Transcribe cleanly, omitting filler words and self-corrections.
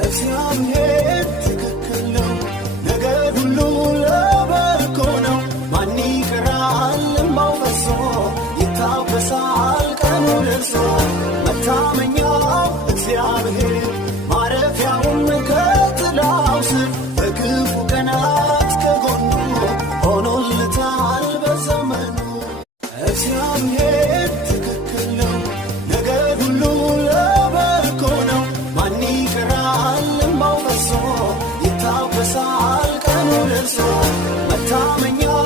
እግዚአብሔር ትክክል ነው፣ ነገር ሁሉ ለበጎ ነው። ማን ይቀራል እምባው ፈሶ ይታበሳል ቀኑ ደርሶ። መታመኛው እግዚአብሔር ማረፊያውም ከጥላው ስር በክፉ ቀናት ከጎኑ ሆኖለታል በዘመኑ። እግዚአብሔር ትክክል ነው፣ ነገር ሁሉ ለበጎ ነው። ማን ይቀራል እምባው ፈሶ ይታበሳል ቀኑ ደርሶ። መታመኛው